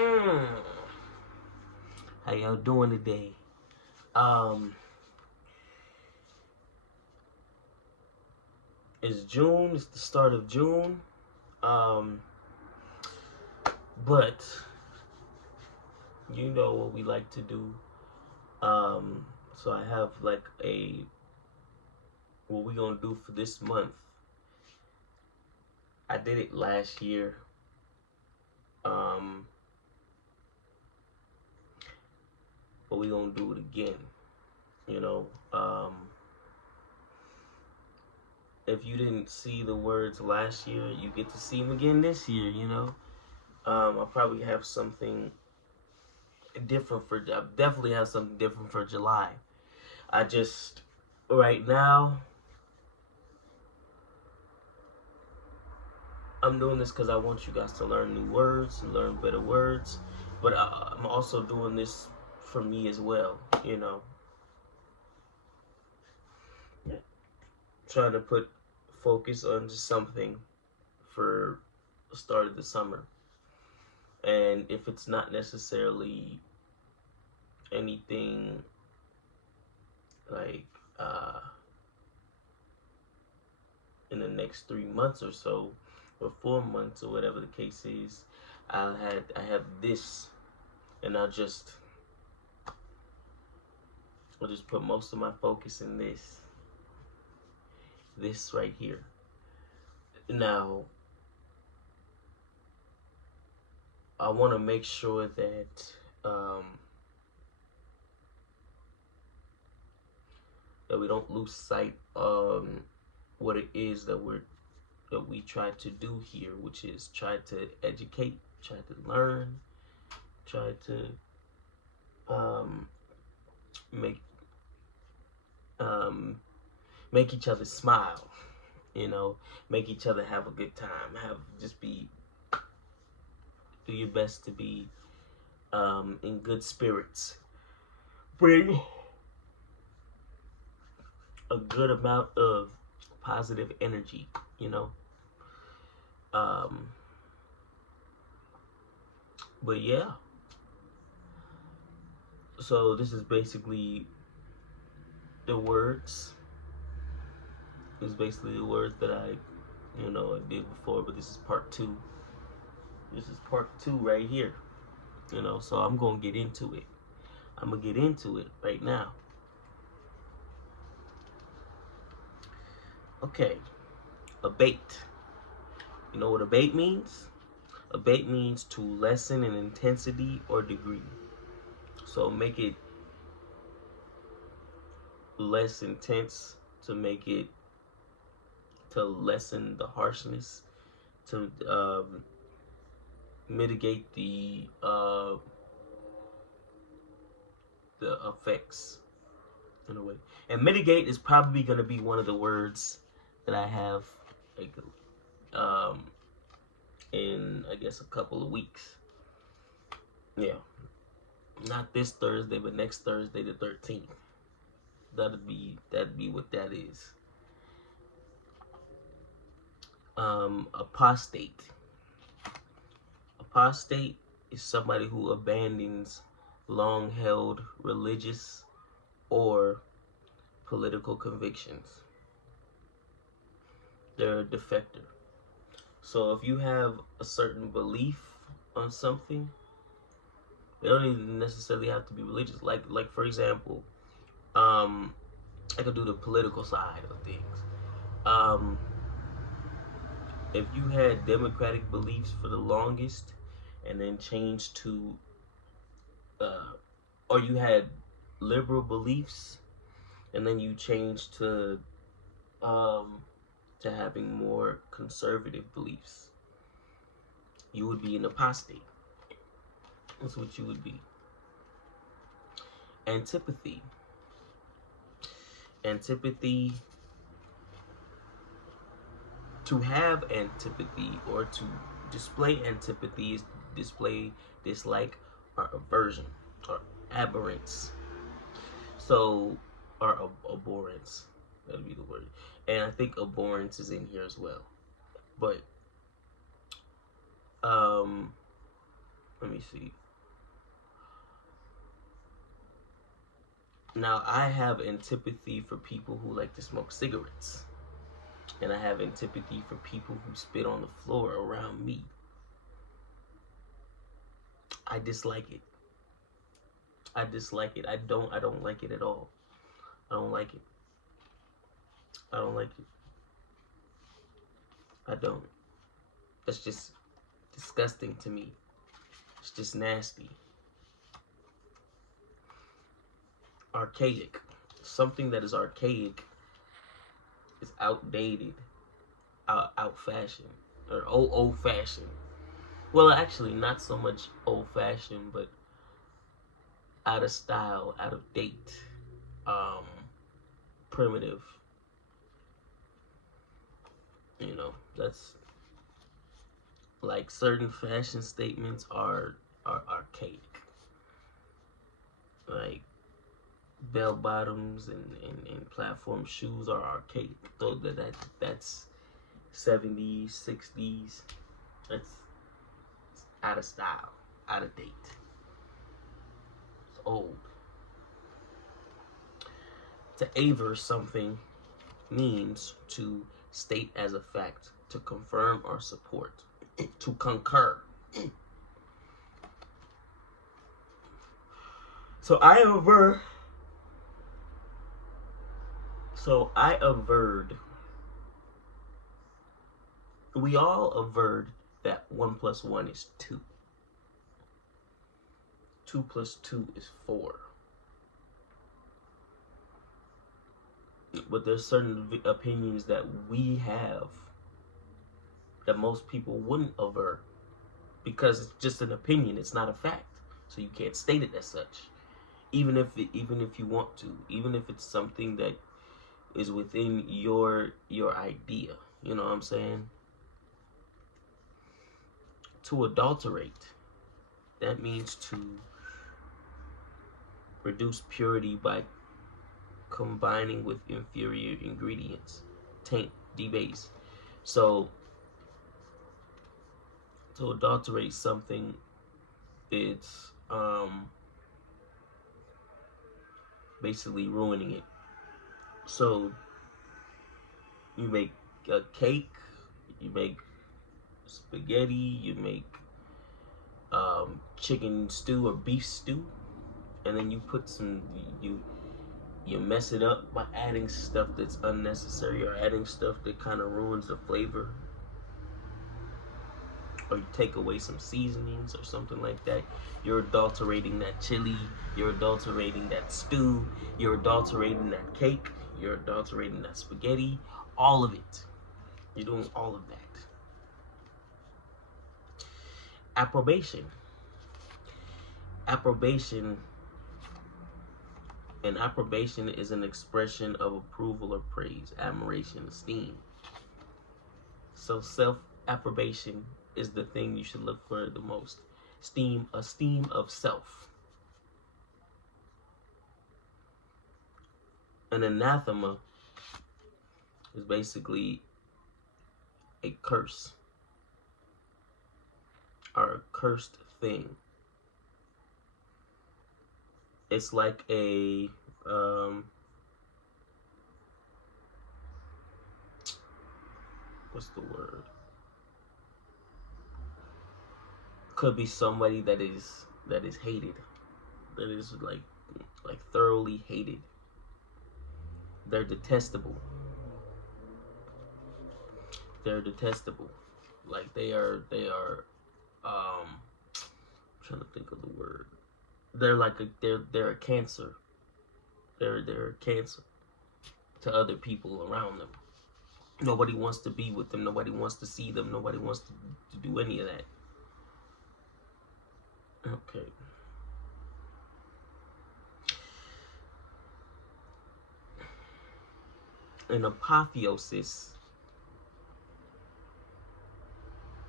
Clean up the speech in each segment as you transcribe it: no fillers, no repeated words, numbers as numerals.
How y'all doing today? Um, it's June. It's the start of June. Um, but you know what we like to do. So I have like what we gonna do for this month. I did it last year. Um, but we gonna do it again. You know. If you didn't see the words last year, you get to see them again this year. You know. I'll probably have something different for. I definitely have something different for July. I just right now I'm doing this because I want you guys to learn new words and learn better words, but I'm also doing this for me as well. You know, trying to put focus on just something for the start of the summer, and if it's not necessarily anything like in the next 3 months or so, or 4 months, or whatever the case is, I have this, and I'll just put most of my focus in this right here. Now, I want to make sure that we don't lose sight what it is that we try to do here, which is try to educate, try to learn, try to make um, make each other smile. You know, make each other have a good time. Do your best to be in good spirits. Bring a good amount of positive energy. You know, um, but yeah. So this is basically the words. This is basically the words that I did before, but this is part two. This is part two right here. You know, so I'm gonna get into it. I'm gonna get into it right now. Okay, abate. You know what abate means? Abate means to lessen in intensity or degree. So make it less intense, to lessen the harshness, to mitigate the effects in a way. And mitigate is probably going to be one of the words that I have like, um, in I guess a couple of weeks. Yeah, not this Thursday, but next Thursday, the 13th. That'd be what that is. Apostate. Apostate is somebody who abandons long-held religious or political convictions. They're a defector. So if you have a certain belief on something, they don't even necessarily have to be religious. Like for example, I could do the political side of things. Um, if you had democratic beliefs for the longest, and then changed to, uh, or you had liberal beliefs, and then you changed um, to having more conservative beliefs, you would be an apostate. That's what you would be. Antipathy. Antipathy. To have antipathy or to display antipathy is display dislike or aversion or abhorrence. So, or abhorrence. That'd be the word. And I think abhorrence is in here as well. But, um, Let me see. Now, I have antipathy for people who like to smoke cigarettes. And I have antipathy for people who spit on the floor around me. I dislike it. I dislike it. I don't like it at all. I don't like it. I don't like it. I don't. That's just disgusting to me. It's just nasty. Archaic. Something that is archaic is outdated, out fashioned, or old fashioned. Well, actually, not so much old fashioned, but out of style, out of date, primitive. You know, that's like certain fashion statements are archaic. Like bell bottoms and platform shoes are archaic. Though that's 70s, 60s. That's out of style, out of date. It's old. To aver something means to state as a fact, to confirm or support, to concur. So I averred. We all averred that 1 + 1 is 2. 2 + 2 is 4. But there's certain opinions that we have that most people wouldn't avert because it's just an opinion. It's not a fact, so you can't state it as such. Even if you want to, even if it's something that is within your idea, you know what I'm saying? To adulterate, that means to reduce purity by combining with inferior ingredients, taint, debase. So to adulterate something, it's basically ruining it. So you make a cake, you make spaghetti, you make chicken stew or beef stew, and then you put you mess it up by adding stuff that's unnecessary or adding stuff that kind of ruins the flavor, or you take away some seasonings or something like that. You're adulterating that chili, you're adulterating that stew, you're adulterating that cake, you're adulterating that spaghetti, all of it. You're doing all of that. Approbation. Approbation is an expression of approval or praise, admiration, esteem. So self-approbation is the thing you should look for the most. Esteem of self. An anathema is basically a curse or a cursed thing. It's like a what's the word? Could be somebody that is hated, that is like thoroughly hated. They're detestable. They're detestable. Like they are I'm trying to think of the word. They're like they're a cancer. They're a cancer to other people around them. Nobody wants to be with them. Nobody wants to see them. Nobody wants to do any of that. Okay. An apotheosis,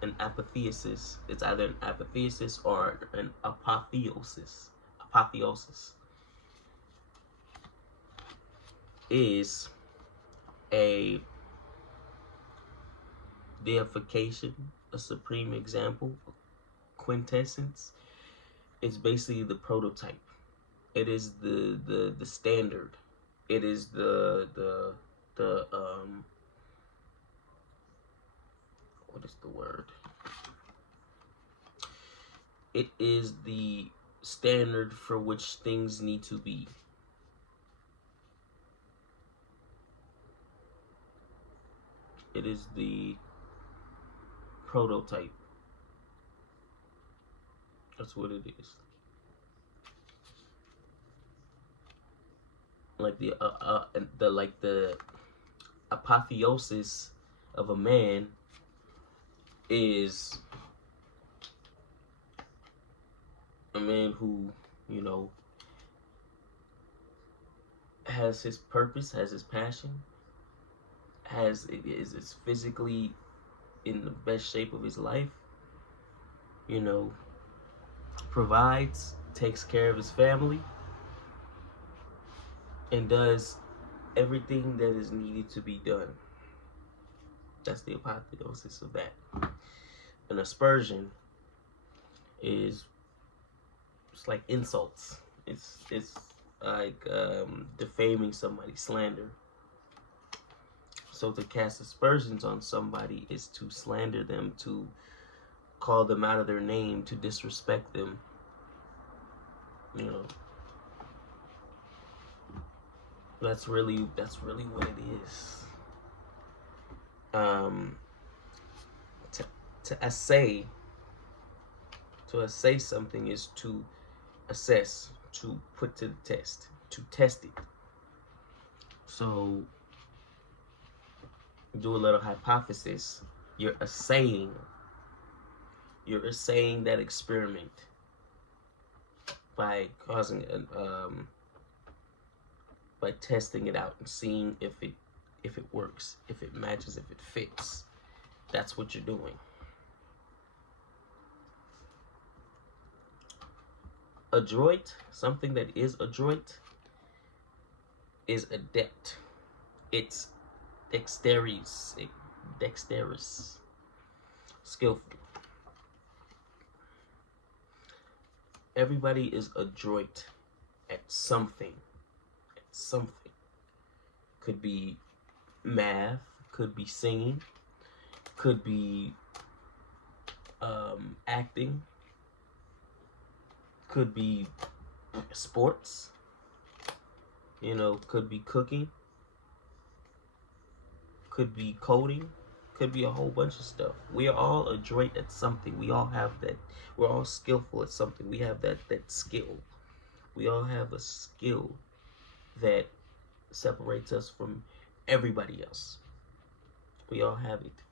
an apotheosis. It's either an apotheosis or an apotheosis. Apotheosis is a deification, a supreme example, quintessence. It's basically the prototype. It is the standard. It is the what is the word? It is the standard for which things need to be. It is the prototype. That's what it is. Like the apotheosis of a man is a man who, you know, has his purpose, has his passion, is physically in the best shape of his life, you know, provides, takes care of his family, and does everything that is needed to be done. That's the apotheosis of that. An aspersion is it's like insults. It's like defaming somebody, slander. So to cast aspersions on somebody is to slander them, to call them out of their name, to disrespect them. You know, that's really what it is. To assay something is to assess, to put to the test, to test it. So do a little hypothesis. You're assaying that experiment by causing by testing it out and seeing if it works, if it matches, if it fits. That's what you're doing. Adroit, something that is adroit, is adept. It's dexterous, skillful. Everybody is adroit at something. Could be math, could be singing, could be acting, could be sports, you know, could be cooking, could be coding, could be a whole bunch of stuff. We are all adroit at something. We all have that. We're all skillful at something. We have that skill. We all have a skill that separates us from everybody else. We all have it.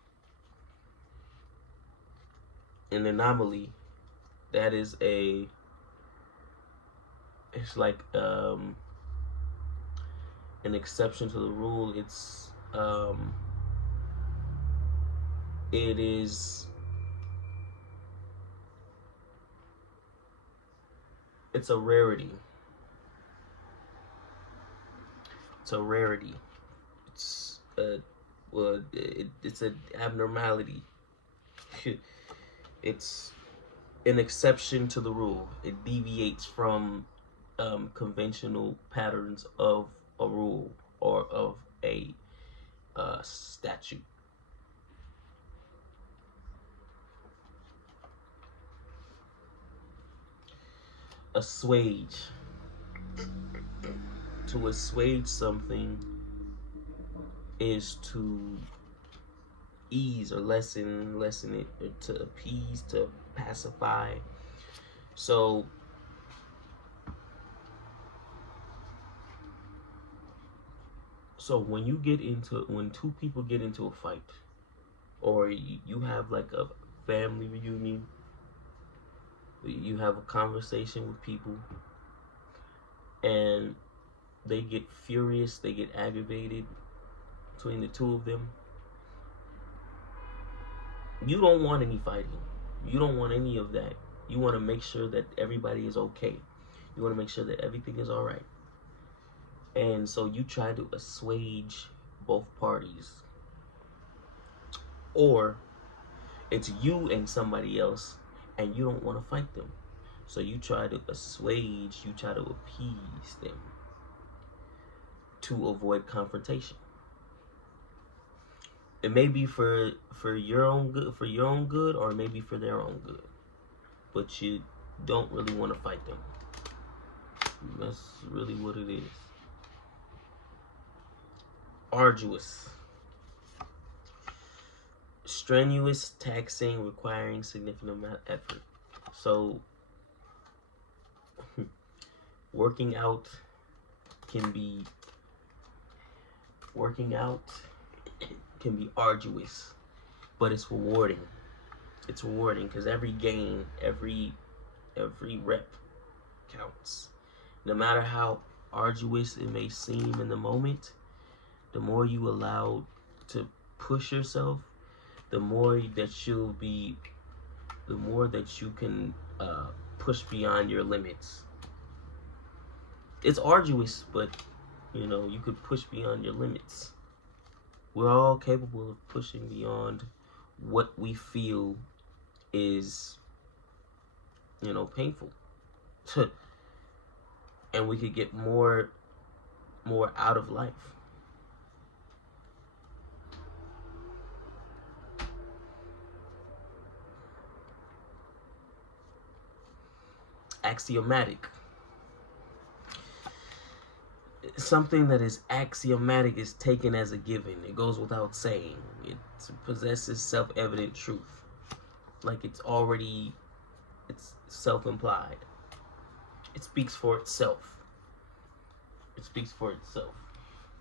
An anomaly, that is it's like an exception to the rule. It's a rarity. It's a rarity. It's it's an abnormality. It's an exception to the rule. It deviates from conventional patterns of a rule or of a statute. Assuage. To assuage something is to ease or lessen it, or to appease, to pacify. So when two people get into a fight, or you have like a family reunion, you have a conversation with people, and they get furious, they get aggravated between the two of them. You don't want any fighting. You don't want any of that. You want to make sure that everybody is okay. You want to make sure that everything is all right. And so you try to assuage both parties. Or it's you and somebody else, and you don't want to fight them. So you try to assuage, you try to appease them to avoid confrontation. It may be for your own good, or maybe for their own good. But you don't really want to fight them. That's really what it is. Arduous. Strenuous, taxing, requiring significant amount of effort. So working out can be arduous, but it's rewarding. It's rewarding because every gain, every rep counts. No matter how arduous it may seem in the moment, the more you allow to push yourself, the more that you can push beyond your limits. It's arduous, but you could push beyond your limits. We're all capable of pushing beyond what we feel is painful. And we could get more out of life. Axiomatic. Something that is axiomatic is taken as a given. It goes without saying. It possesses self-evident truth. Like it's self-implied. It speaks for itself.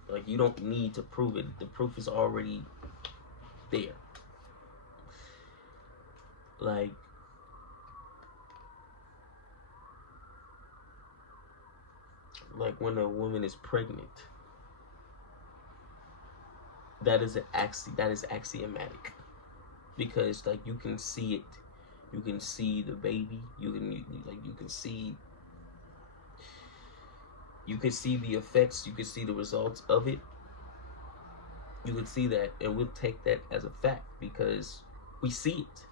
Like you don't need to prove it. The proof is already there. Like when a woman is pregnant, that is axiomatic, because like you can see it, you can see the baby, you can see the effects, you can see the results of it. You can see that, and we'll take that as a fact because we see it.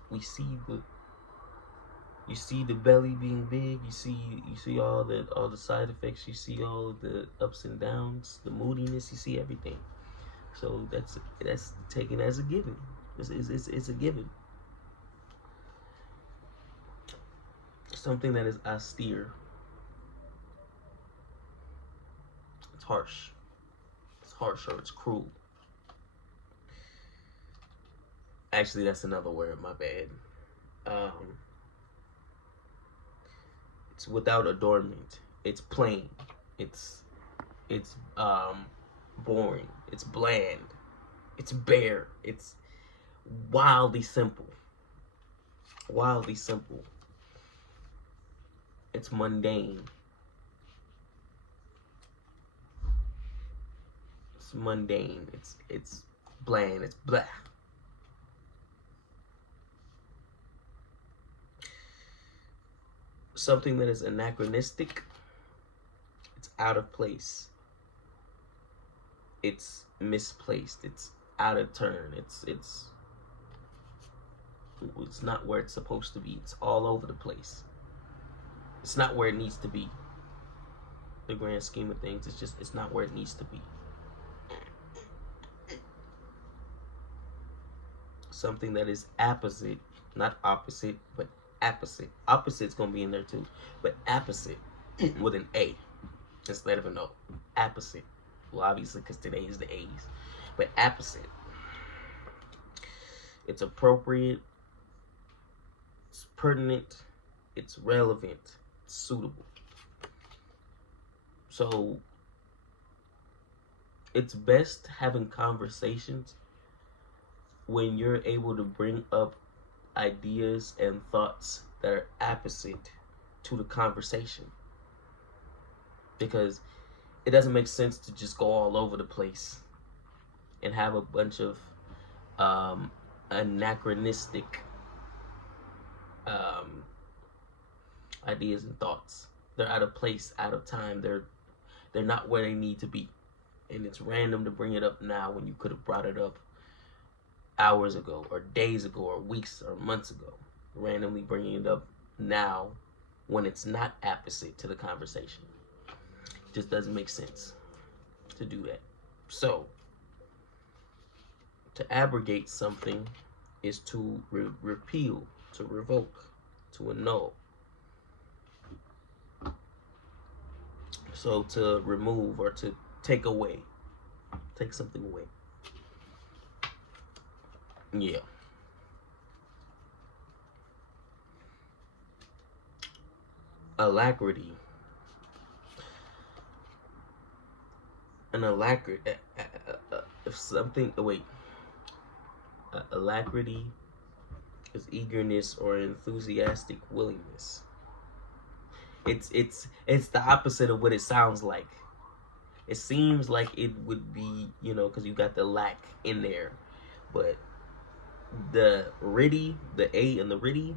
You see the belly being big. You see all the side effects. You see all the ups and downs, the moodiness. You see everything. So that's taken as a given. It's a given. Something that is austere. It's harsh. It's harsh, or it's cruel. Actually, that's another word. My bad. It's without adornment. It's plain. It's boring. It's bland. It's bare. It's wildly simple. It's mundane. It's mundane. It's bland. It's blah. Something that is anachronistic. It's out of place. It's misplaced. It's out of turn. It's not where it's supposed to be. It's all over the place. It's not where it needs to be. The grand scheme of things, it's not where it needs to be. Something that is apposite, not opposite, but apposite. Opposite's gonna be in there too, but apposite with an A instead of an O. Apposite. Well, obviously, because today is the A's, but apposite. It's appropriate. It's pertinent. It's relevant. It's suitable. So it's best having conversations when you're able to bring up ideas and thoughts that are opposite to the conversation, because it doesn't make sense to just go all over the place and have a bunch of anachronistic ideas and thoughts. They're out of place, out of time. They're not where they need to be, and it's random to bring it up now when you could have brought it up hours ago, or days ago, or weeks, or months ago. randomly bringing it up now when it's not opposite to the conversation. It just doesn't make sense to do that. So, to abrogate something is to repeal, to revoke, to annul. So to remove or to take away, take something away. Yeah. Alacrity. An alacrity. If something. Wait. Alacrity is eagerness or enthusiastic willingness. It's the opposite of what it sounds like. It seems like it would be, because you got the lack in there, but the ready, the A and the ready,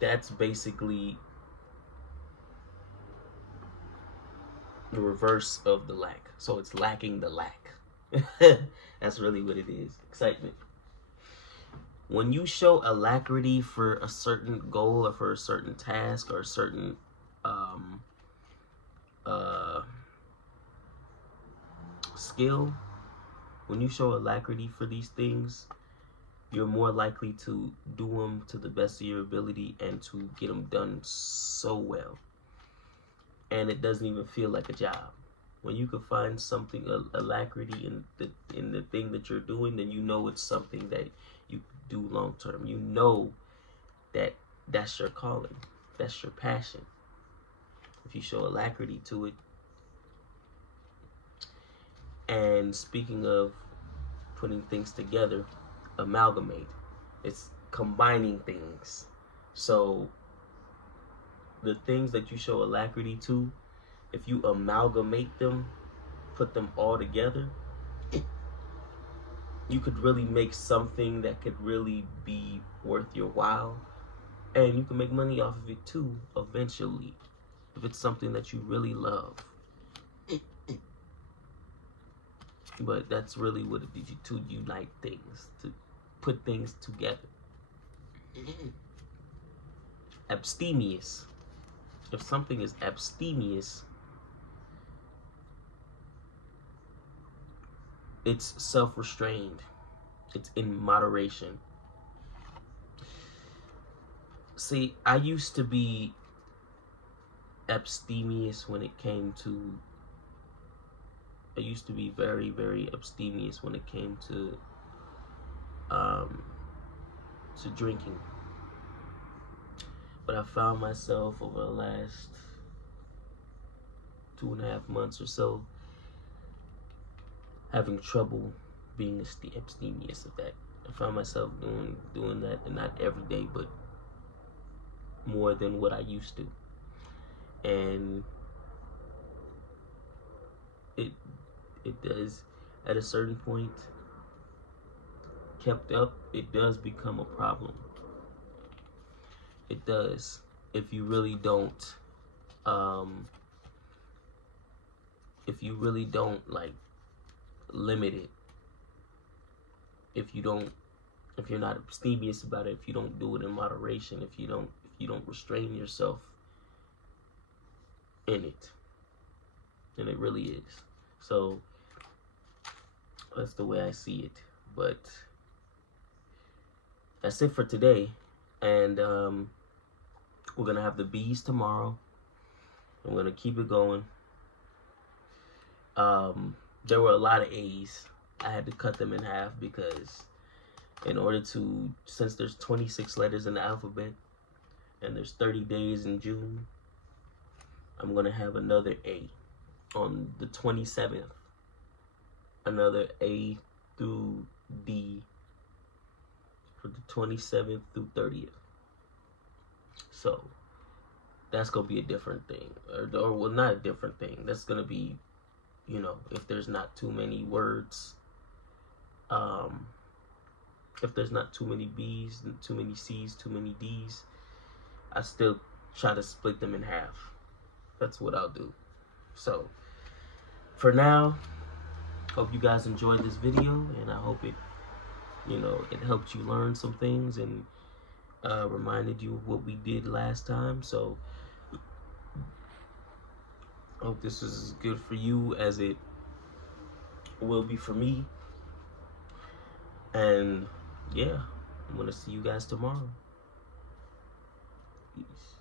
that's basically the reverse of the lack. So it's lacking the lack. That's really what it is. Excitement. When you show alacrity for a certain goal or for a certain task or a certain skill, when you show alacrity for these things, you're more likely to do them to the best of your ability and to get them done so well. And it doesn't even feel like a job. When you can find something, alacrity in the thing that you're doing, then you know it's something that you do long term. You know that that's your calling, that's your passion. If you show alacrity to it. And speaking of putting things together, amalgamate. It's combining things. So the things that you show alacrity to, if you amalgamate them, put them all together, you could really make something that could really be worth your while. And you can make money off of it too, eventually, if it's something that you really love. But that's really what it did, to unite things, to put things together. Abstemious. If something is abstemious, it's self-restrained. It's in moderation. See, I used to be abstemious when it came to... I used to be very, very abstemious when it came to drinking. But I found myself over the last 2.5 months or so having trouble being abstemious of that. I found myself doing that, and not every day, but more than what I used to. And it does, at a certain point, kept up, it does become a problem. It does. If you really don't like limit it, if you're not abstemious about it, if you don't do it in moderation, if you don't restrain yourself in it, then it really is. So that's the way I see it. But that's it for today. And we're gonna have the B's tomorrow. I'm gonna keep it going. There were a lot of A's. I had to cut them in half because in order to, since there's 26 letters in the alphabet and there's 30 days in June, I'm gonna have another A on the 27th. Another A through D for the 27th through 30th. So that's gonna be a different thing, or well, not a different thing. That's gonna be, if there's not too many words, if there's not too many B's, too many C's, too many D's, I still try to split them in half. That's what I'll do. So for now, hope you guys enjoyed this video, and I hope it helped you learn some things and reminded you of what we did last time. So I hope this is as good for you as it will be for me. And yeah, I'm gonna see you guys tomorrow. Peace.